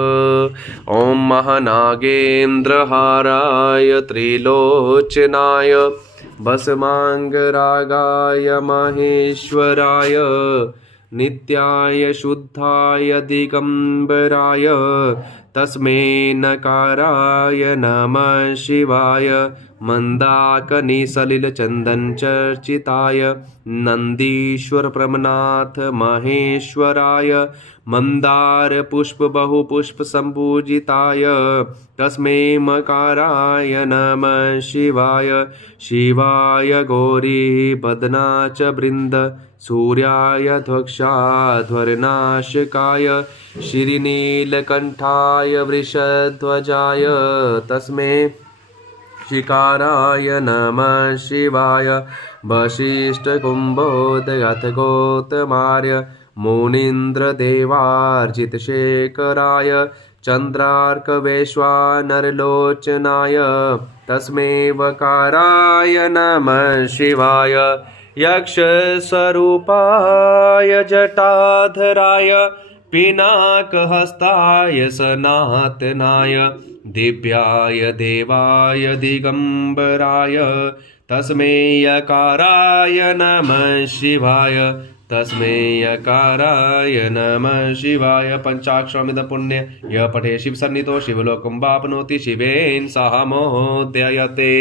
ॐ महानागेन्द्रहाराय त्रिलोचनाय भस्माङ्गरागाय महेश्वराय नित्याय शुद्धाय दिगम्बराय तस्मै नकाराय नमः शिवाय मन्दाकिनीसलिलचन्दनचर्चिताय नन्दीश्वर प्रमनाथ महेश्वराय मन्दारपुष्पबहुपुष्पसम्पूजिताय तस्मै मकाराय नमः शिवाय शिवाय गौरीपदना च वृन्द सूर्याय ध्वक्षाध्वरनाशकाय श्रीनीलकण्ठाय वृषध्वजाय तस्मै शिकाराय नमः शिवाय वसिष्ठकुम्भोदयथ गौतमार्य मुनीन्द्रदेवार्जितशेखराय चन्द्रार्कवैश्वानरलोचनाय तस्मै वकाराय नमः शिवाय यक्षस्वरूपाय जटाधराय पिनाकहस्ताय सनातनाय दिव्याय देवाय दिगम्बराय तस्मै यकाराय नमः शिवाय तस्मै यकाराय नमः शिवाय पंचाक्षरमिदं पुण्य यः पठे शिवसन्निधौ शिवलोकं वाप्नोति शिवेन सह मोदयते।